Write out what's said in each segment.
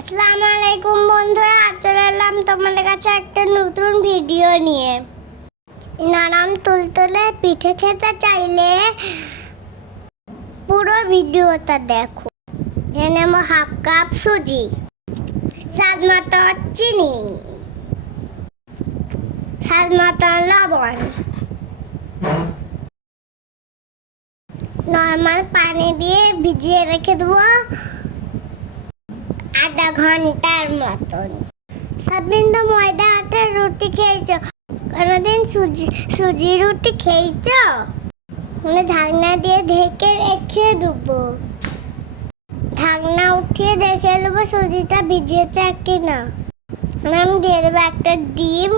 আসসালামু আলাইকুম বন্ধুরা, চলে এলাম তোমাদের কাছে একটা নতুন ভিডিও নিয়ে। নরম তুলতুলে পিঠে খেতে চাইলে পুরো ভিডিওটা দেখো। নেব হাফ কাপ সুজি, স্বাদ মতো চিনি, স্বাদ মতো লবণ, নর্মাল পানি দিয়ে ভিজিয়ে রেখে দেবো আধা ঘন্টার মতন। সারাদিন তো ময়দা আটার রুটি খেয়েছো, কোনোদিন সুজি রুটি খেয়েছো? ঢাকনা দিয়ে ঢেকে রেখে দেবো। ঢাকনা উঠিয়ে দেখে নেবো সুজিটা ভিজিয়েছে কিনা। আমি দিয়ে দেবো একটা ডিম।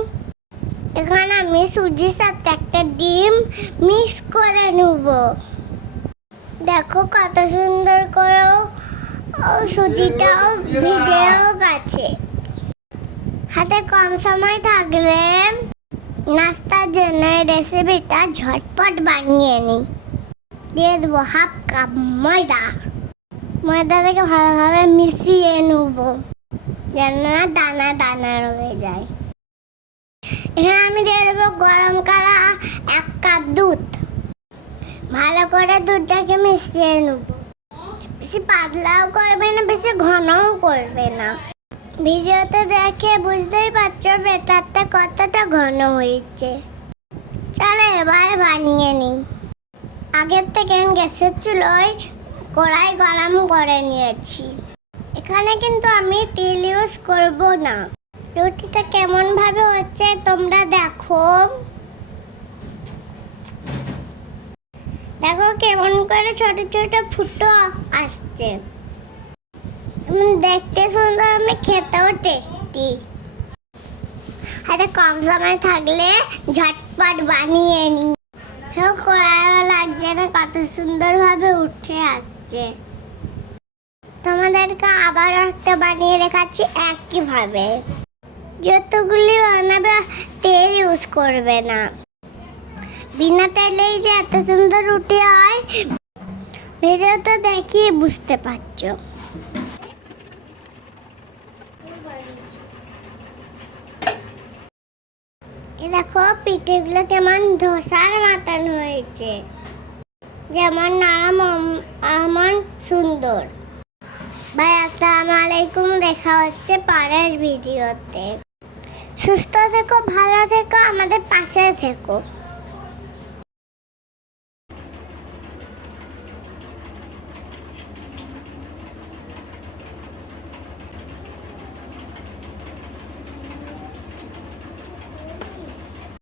এখানে আমি সুজির সাথে একটা ডিম মিক্স করে নেব। দেখো কত সুন্দর করে সুজিটাও ভিজেও গেছে। হাতে কম সময় থাকলে নাস্তার জন্য রেসিপিটা ঝটপট বানিয়ে নিই। দিয়ে দেবো হাফ কাপ ময়দা। ময়দাটাকে ভালোভাবে মিশিয়ে নেব যেন না দানা দানা রয়ে যায়। এখানে আমি দিয়ে দেবো গরম করা 1 কাপ দুধ। ভালো করে দুধটাকে মিশিয়ে নেব। বেশি পাতলাও করবে না, বেশি ঘনও করবে না। ভিডিওতে দেখে বুঝতেই পারছো ব্যাটারটা কতটা ঘন হয়েছে। চলো এবার বানিয়ে নিই। আগের থেকে গ্যাসের চুলোয় কড়াই গরম করে নিয়েছি। এখানে কিন্তু আমি তেল ইউজ করব না। রুটিটা কেমন ভাবে হচ্ছে তোমরা দেখো। দেখো কেমন করে ছোট ছোট ফুটো আসছে। দেখতে সুন্দর, আমি খেতেও টেস্টি। হাতে কম সময় থাকলে ঝটপট বানিয়ে নি। কড়াইও লাগছে না, কত সুন্দর ভাবে উঠে আসছে। তোমাদেরকে আবারও একটা বানিয়ে দেখাচ্ছি একইভাবে। যতগুলি বানাবে তেল ইউজ করবে না। বিনা তেলেই যে এত সুন্দর রুটি হয় ভিডিওটা দেখিয়ে বুঝতে পারছো। দেখো পিঠেগুলো কেমন ধোসার মতন হয়েছে, যেমন নরম এমন সুন্দর। ভাই আসসালামু আলাইকুম, দেখা হচ্ছে পরের ভিডিওতে। সুস্থ থেকো, ভালো থেকো, আমাদের পাশে থেকো।